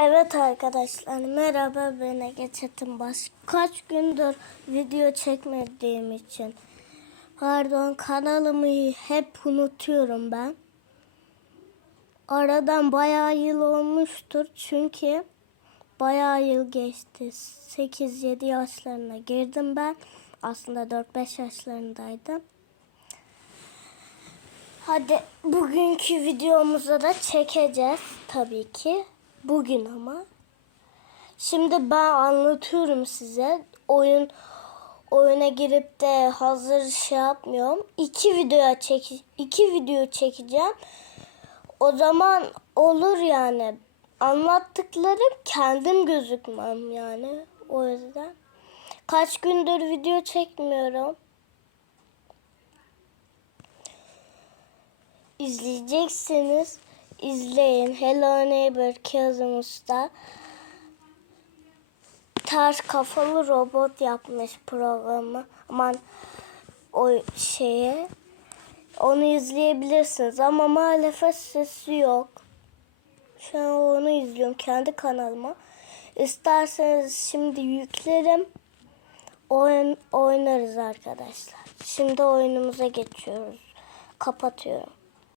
Evet arkadaşlar merhaba ben Ege Çetinbaş. Kaç gündür video çekmediğim için pardon kanalımı hep unutuyorum ben. Aradan bayağı yıl olmuştur çünkü bayağı yıl geçti. 8-7 yaşlarına girdim ben. Aslında 4-5 yaşlarındaydım. Hadi bugünkü videomuzu da çekeceğiz tabii ki. Bugün ama. Şimdi ben anlatıyorum size. Oyun oyuna girip de hazır şey yapmıyorum. İki video çek iki video çekeceğim. O zaman olur yani. Anlattıklarım kendim gözükmem yani. O yüzden. Kaç gündür video çekmiyorum. izleyeceksiniz. İzleyin. Hello Neighbor Kazım Usta. Ters kafalı robot yapmış programı. Aman o şeye. Onu izleyebilirsiniz ama maalesef sesi yok. Şu an onu izliyorum kendi kanalıma. İsterseniz şimdi yüklerim. Oyun oynarız arkadaşlar. Şimdi oyunumuza geçiyoruz. Kapatıyorum.